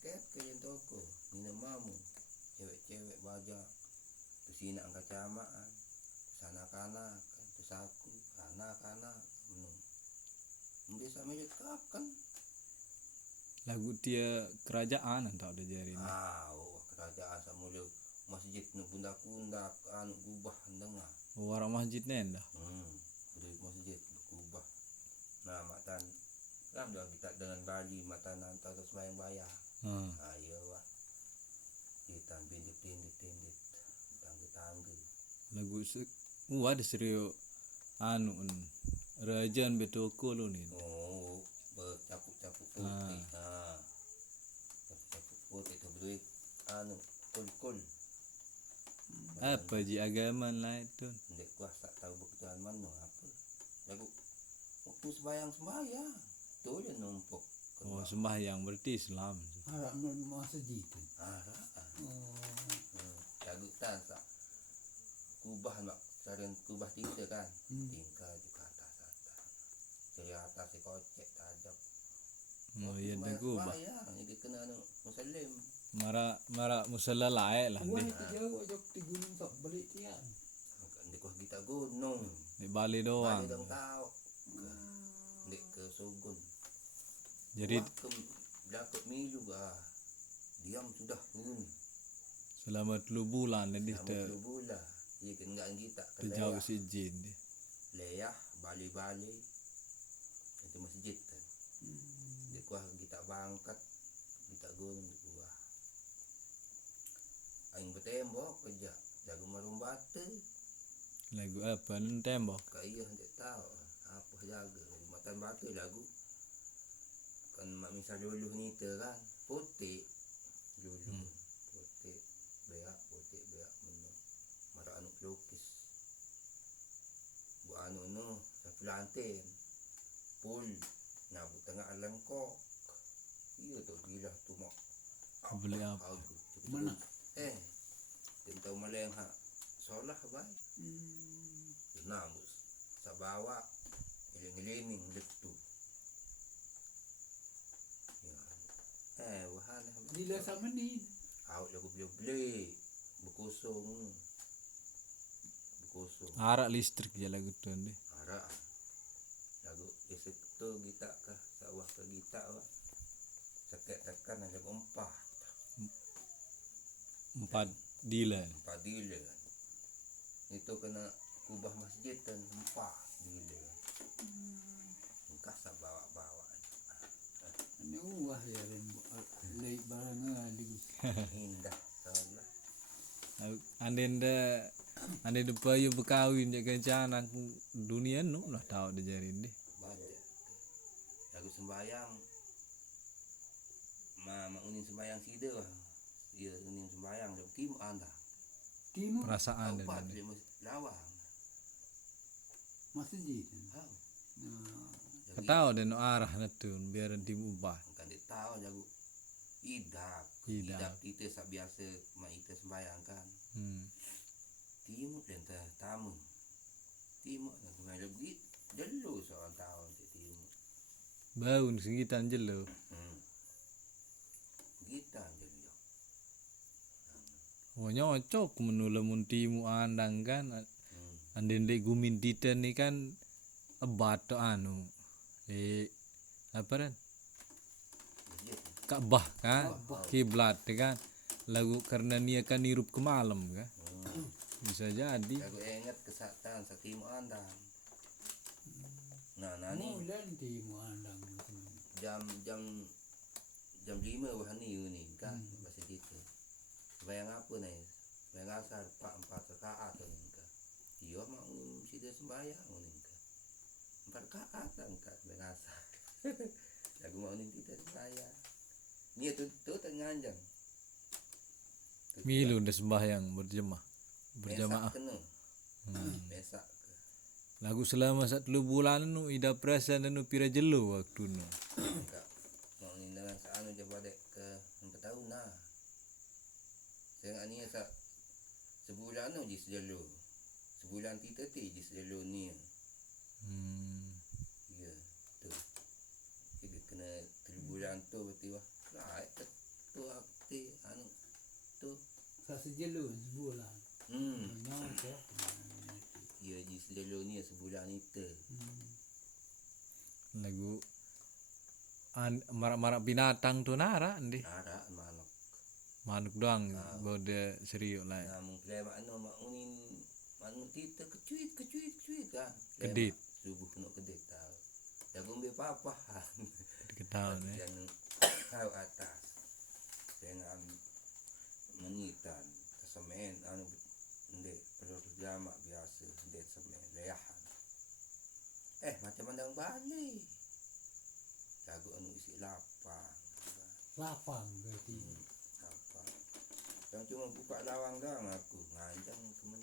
jaket ke yang toko nina mamu cewek-cewek baja kesina angkat camaan sana-kana terus aku anak-anak biasa meja kakan Lagu dia kerajaan tak ada jari ni. Kerajaan samula masjid nu bundak-bundak anu gubah dengar Orang masjid ni dah. Dari masjid berubah. Nah, matan kan dah kita dengan Bali matan antara sembahyang bayar. Iya wah. Kita tindit tangga-tangga. Lagu ada serius anu rajaan betoko lu ni. Bercapuk-capuk putih. Capuk-capuk putih tu beri anu kul-kul. Apa je agama lain tu? Ndek kuah tak tahu berketuhan mana apa. Lagu waktu sembahyang tu je numpuk. Oh sembahyang berarti Islam. Harap masjid. Lagu tan tak kubah mak saren kubah kita kan. Tingkah juga atas. Dari atas si kocek tajam. Oh iya dah kubah. Ini kena anu muslim. Mara musalla lain lah Wah ni. itu jauh jok di gunung tak balik tian. Ndek kuah kita gunung. Di Bali doang. Bali dong tahu. Ndek ke Sogun. Jadi Dapat milu diam sudah selama 3 bulan ni selama 2 bulan. Iya kan enggak kita ke terjauh si jin dia. Leyah Bali itu masjid kan. Di kuah kita bangkat kita gunung di kuah. Aing bertembok kerja jago marung batu. Lagu apa ni tembok? Kaya hendak tahu apa jaga matan batu lagu. Kan mak misal dulu ni kan putih dulu putih beak menu mara anu lukis bu anu no sa plantain pul nabu tengah lengkok iya tu gila tu mak Beli apa? Mana? Tentang maleng ha solah bai nambus sa bawa iling-iling detu wahala Dila sama ni. awak lagu beli berkosong Arak listrik je lagu tu ni. arah lagu esek tu kita kah sawah ke kita wah sakit tekan ada 4 dilan. 4 dila itu kena kubah masjid dan 4 dila engkau sa bawa Ini wah ya rembo. Lei barang ali. indah salah Andin payu berkahwin je kencana dunia nu lah tahu dia jari ni. banyak lagu sembahyang mak unin sembahyang sida iya unin sembahyang dan kim anda Timur Perasaan Empat dia. dia lawang masjid. hau Kau tahu dia nu arah na tu biar diubah. kan dia tahu jago idap kita sak biasa mak kita sembahyang kan timur dan tamu timur dan sembahyang lagi jelu seorang tahun di timur Bau segitan jelo. kita jelu Oh nyocok menu lemun timu andang kan. Andin dek gumin titan ni kan ebat tu anu. Apa kan? Ka'bah kan? Kiblat kan? Lagu karena ni akan nirup ke malam kan? Bisa jadi. jago ingat kesatan sa timur andang nah nani Mulan timur andang. jam 5 wah ni kan bahasa kita bayang apa nih bayang asar 4 rakaat tu ni kan iya mak sida sembahyang ni kan 4 rakaat kan bayang asar lagu mak ni kita sembahyang ni tu tenganjang Milu dah sembahyang berjamaah. kena besak ke Lagu selama 1 bulan nu ida perasaan nu pira jelo waktu nu. enggak mau ni dengan sa anu je balik ke 4 tahun nah saya ni sa sebulan tu je sejalo sebulan kita je sejalo ni ya tu jadi kena 3 bulan tu berarti wah right tu akti anu tu sejelun sebulan. Nyata. iya di sejalo ni sebulan itu lagu marak-marak binatang tu nara ndi ada manuk manuk doang bode serius lah nah mungkin anu makunin manuk kita kecuit kan Kedit. subuh nak kedit tahu jagung be papa diketahui jangan kau atas dengan menitan semen anu ndek perlu jamak biasa ndek semen leahan macam mandang Bali jago anu isi lapang Lapang berarti. apa yang cuma buka lawang doang aku nganjang temen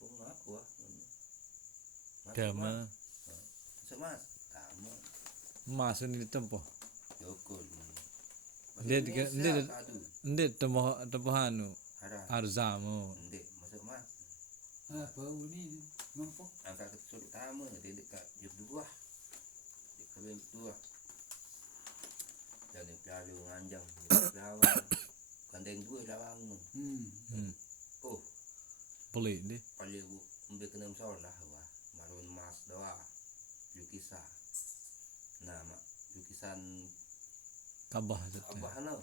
bunga aku dama semas tama masuk di tempoh jokol ndek tempoh anu ada arzamo ndek masuk mas Bau ni ngempok. angkat ke surut tamu dia dekat jub dua dia kawin dua dan lalu nganjang lawang gandeng dua lawang oh boleh deh paling ambil kena masalah wah marun mas doa lukisan nama lukisan kabah saja abah no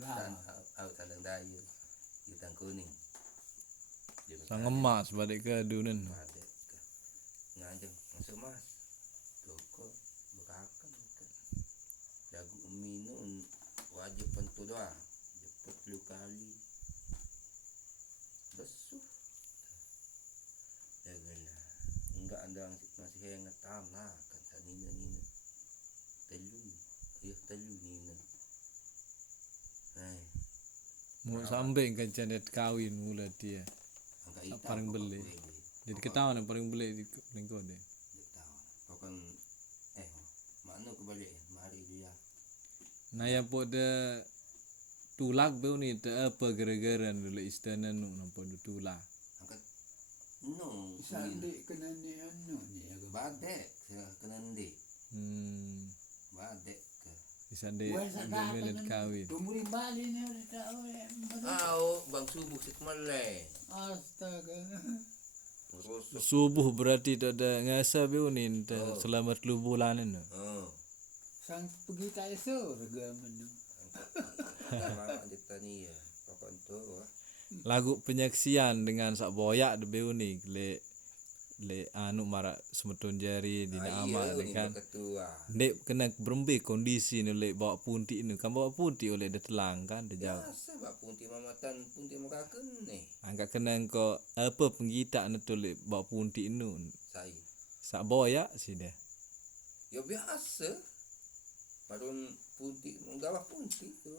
dan Lah. au tandang dayu hitam kuning sang emas balik ke dunen Padek ke ngajeng masuk mas toko bekakan ke jago minum wajib pentu doang jeput lu kali besuh jagalah enggak ada masih hangat tanah kan sanina nina telu nina mau sampai ke janet kawin mula dia angka hitam paling beli jadi ketahuan yang paling beli di lingkungan deh kau kan mana kebalik mari dia nah ya pada tulak beu ni tak apa gara-gara dulu istana nu nampak du tulak angkat no Sandi kena ni anu ni agak. badek kena ndi badek ke bisa deh melet kawin Tumurin balik ni udah tahu ya. bang subuh sit malai Astaga. rusuk subuh berarti tak ada ngasa beu ni selama 3 bulan ni Sang pergi tak surga menu. angkat kita ni ya pokok tu lagu penyaksian dengan sak boyak de beu ni le anu marak semetun jari dina amak ni kan ketua ndek kena berembe kondisi ni le bawa punti ni kan bawa punti oleh de telang kan de jauh biasa bak punti mamatan punti makaken ni angkat kena ko apa penggita ni tu le bawa punti nu saya sak boyak si dia ya biasa marun punti menggawah punti tu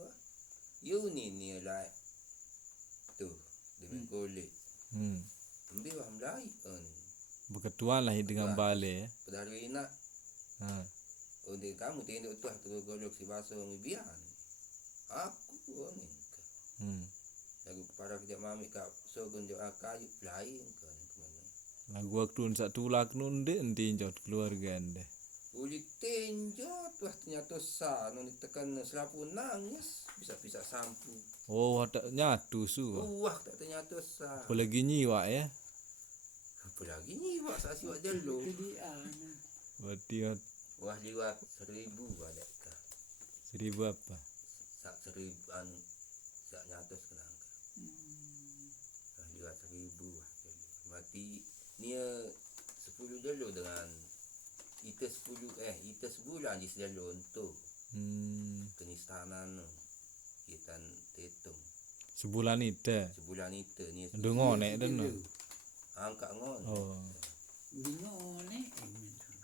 yo ni lah tu demi kulit ambil wah mulai berketuan lah dengan bale pedari nak untuk kamu tinduk tuah tu golok si baso biar aku ni lagu para kerja mami kak sogun jo akayu lain kan kemana lagu waktu sak tulak nun de entinjot keluarga ande ulit tenjot wah ternyata sah non ditekan selapu nangis bisa sampu oh tak nyatu su wah tak ternyata sah apalagi nyiwa ya apa lagi ni wah sasi wak jelo Jadi anu. berarti wah liwat 1000 ada kah 1000 apa sak 1000 anu sak nyatos kenang wah liwat 1000 wah berarti ni 10 jelo dengan ita 10 ita sebulan di sejalo untuk kenistanan kita hitung sebulan itu sebulan itu ni dengonek dan angka ngon Bingung ni.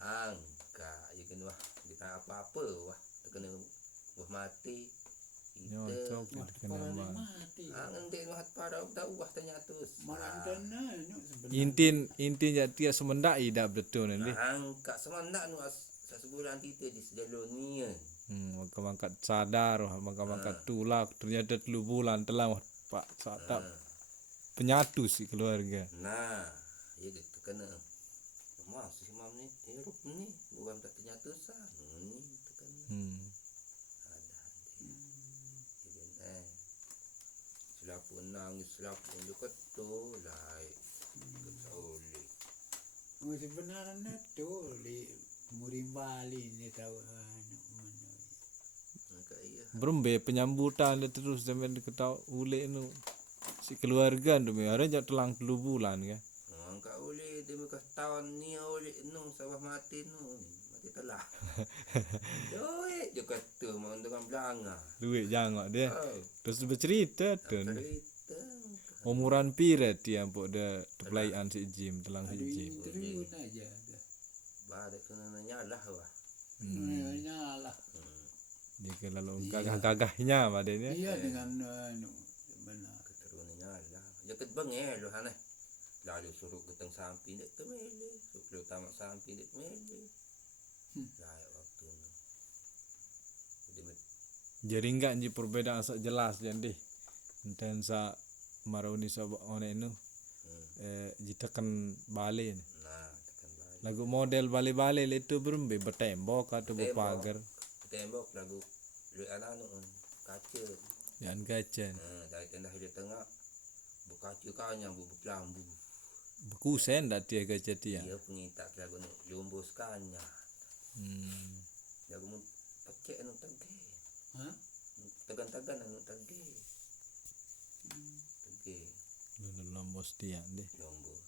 angka ya kan wah kita apa-apa wah terkena wah mati nyocok kita kena mah Mati. ngendek wah para tahu wah ternyata Malam dan sebenarnya. intin ya tiap semendak ida betul nanti angka semandak nu sebulan kita di sedalonia mangkat sadar mangkat tulak ternyata 3 bulan telah pak satap penyatu si keluarga nah ya gitu kena masih 5 menit hirup ni bukan tak ternyata sah ni tekan ada pun nangis lapun juga tu lai kesauli. Sebenarnya tu li murim Bali ni tahu anu mana. Maka iya Berembe penyambutan dia terus sampai diketahui ule nu si keluarga tu ada jak telang 3 bulan kan. angka uli dia bekas tahun ni uli nu sawah mati telah. Duit juga tu mau dengan belanga. Duit jangan dia. Oh, Terus bercerita tu. cerita. Umuran pira dia ampuk dah terpelaian si Jim telang Ada si Jim. interview aja dah. Badak kena nyalah wah. Nyala. Dia ke lalu gagah-gagahnya badannya. Iya dengan anu benar. Keturunan nyalah. Jaket bengel lu haneh. Lalu suruh keteng sampi dek kemele, suruh tamak sampi dek kemele. Layak waktu ni. Jadi enggak ji perbedaan sak jelas jadi. Enten sa maruni sa one nu jitekan bale ni. Nah, tekan balik. Lagu model bale-bale itu berembe bertembok atau berpagar. Tembok lagu lu anu kaca. Yang gacan. Dari tenda di tengah berkaca kanya berpelambu. Berkusen dak dia gaca dia. Dia pengitak lagu ni lumbus kanya. Lagu mun pecek anu tege. Hah? Tegan-tegan anu tege. Tege Lu lombos dia deh. lumbus.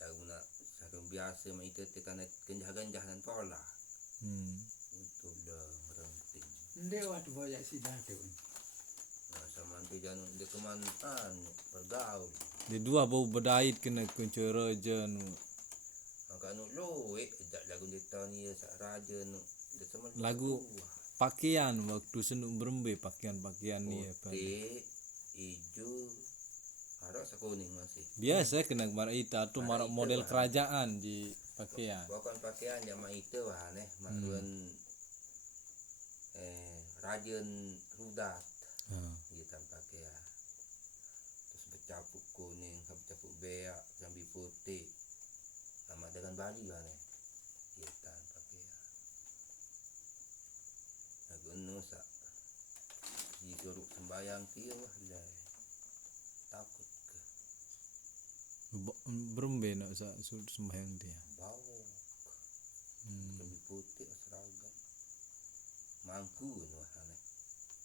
Lagu nak sarung biasa mai itu tekan genjah-genjah dan pola. Itulah renting. Ndek waktu banyak sidang tu. Nah, sama tu jangan dia kemantan bergaul. Di dua bau bedait kena kunci raja nu. Angka anu luwe jak lagu dia tahun ni sak raja nu. Dia sama Lagu pakaian waktu senuk berembe pakaian-pakaian ni apa. putih, hijau, harap sekuning masih. Biasa kena marak ita tu marak model kerajaan di pakaian. Bukan pakaian zaman itu wah neh makruan rajen rudat hitam pakaian. Terus bercapuk kuning, bercapuk beak, jambi putih. Sama dengan Bali wah neh. Hitam pakaian. Lagu nu sak disuruh sembayang kieu wah lai. Takut ke Berembe nak sembahyang dia. bau. Jambi putih seragam. Mangku wah neh.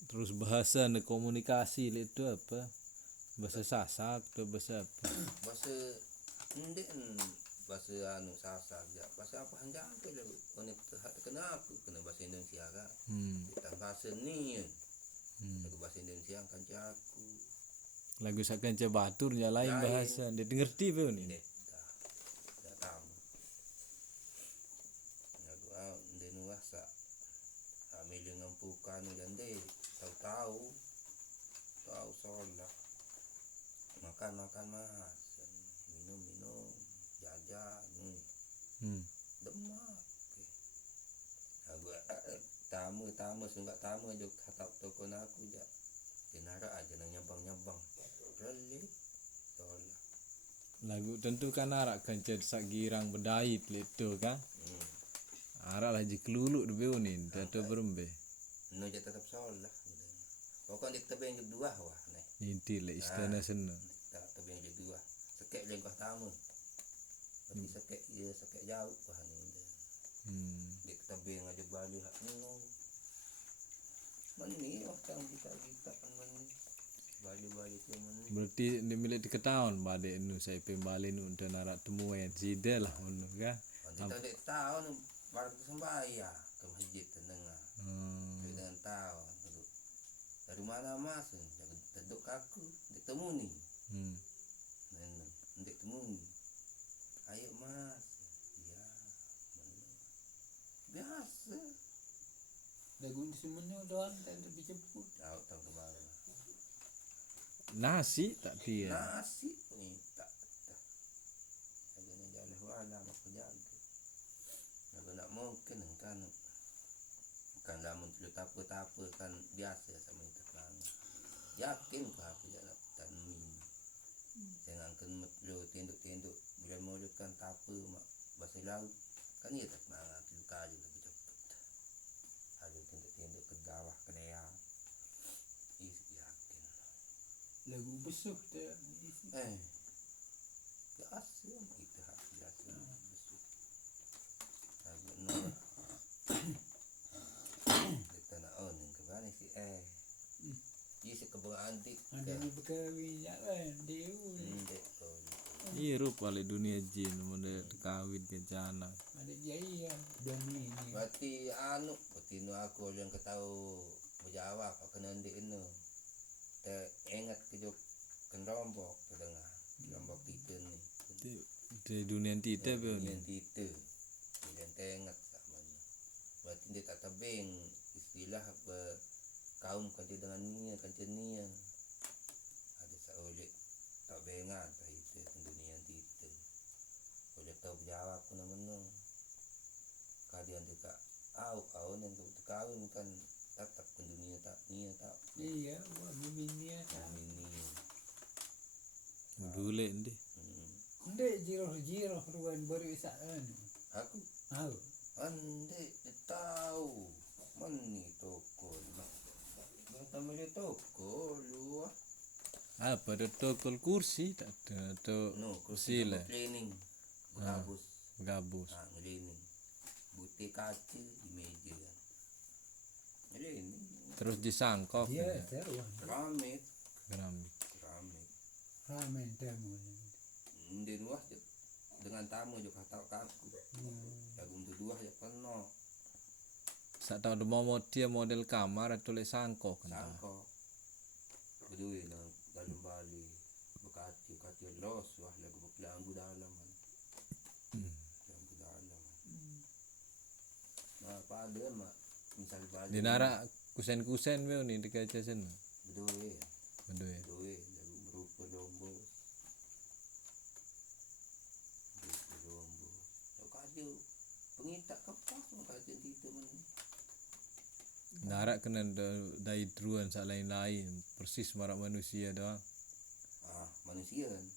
Terus bahasa ne komunikasi itu apa? Bahasa Sasak atau bahasa apa? Bahasa ndek bahasa anu Sasak ya. Bahasa apa hanja ke lagu. One kena aku kena bahasa Indonesia kan. Kita bahasa ni. Lagu bahasa Indonesia kan aku. Lagu sakan batur nya lain bahasa. Dia ngerti pe ni. Ndek dah tahu. Lagu ndek nu wasa. Ambil ngampukan dan dek tahu solah. Makan mas. Minum jajan ni. Demak. Aku tamu sunggak tamu je kata toko aku je. Kenara aja nang nyabang. Relit. Solah. Lagu tentu kan arak kencet sak girang bedait itu kan. Arak lah je keluluk de ni atau berembe. Nu je tetap solah. Pokok dik tebeng je dua wah neh. Inti le istana sana. Tak tebeng je dua. Sekek lengkah tamu. Tapi sekek dia sekek jauh wah ni. Dik tebeng aja Bali hak nu. Meni wah tang kita meni. Bali tu meni. Berarti dia milik diketahuan bade nu saya pembali nu dan arak temuan sida lah unu kan. Kita dek tahu nu baru sembahyang ke masjid tengah. Dengan tahu dari mana mas? Teduk aku ditemu ni. Ndek temu ni. Ayo mas. Ya. Biasa. Lagu ni semuanya doang tak ada dijemput. Tahu kemarin. Nasi tak dia. Nasi ni tak. Agaknya jalan wala mak jaga. Kalau nak mungkin kan lamun lu tapa kan biasa sama kita kan. Yakin ko aku jalan tanmi. Jangan kan lu tinduk bulan mulut kan tapa mak bahasa laut kan ia tak semangat lu kaji lebih cepat. Ada tinduk ke bawah ke dia. Is yakin. Lagu Besuh tu. Gas itu hak gas besuk. Aku no. Kita nak on ke mana sih Ji sekebun antik. Ada ni berkahwin jalan dia. Dek Iya rupa le dunia jin mende kawin ke jana. Ada jaya dan ni. Berarti berarti nu aku yang ketahu berjawab akan nanti ini. Ingat kejok kendombok terdengar. Lombok tiga ni. Di dunia tita be ni. Yang tiga. Yang tengah sama ni. Berarti dia tak tebing istilah kaum kanci dengan nia kanci nia. Ada seolik tak bengat tak itu dunia tiga. Oleh tahu jawab kena mana. Kadian dia tak au yang tu kawin kan tetap ke dunia tak nia tak. Iya, wah miminnya tak. Ini. Dule ndi. Ndek jiroh ruan baru isaan. Aku Tahu. andai dia tahu mani toko nak. Bang tamil toko lu. Apa ada tokol kursi tak ada to No, kursi le cleaning. Bergabus. gabus. Cleaning. Butik kaca di meja kan. Cleaning. Terus disangkok Dia ya. teruan. Keramik. Keramik. Ramen tamu. Di luar dengan tamu juga tahu kaku. Jagung tu dua je penuh. Sak tahu mau dia model kamar atau le sangkok kan. Sangkok. Berdua nang dalam Bali. Berkaca los wah lagu berkelanggu dalam kan. Kelanggu dalam. Nah, pada mak misal Bali. Di nara kusen be ni di kaca sen. Berdua. Aduh. Berdua lagu merupa lombo. Lombo. Kaca pengitak kepas kaca kita mana. Nara kena dari druan sak lain-lain persis marak manusia doang. Manusia kan.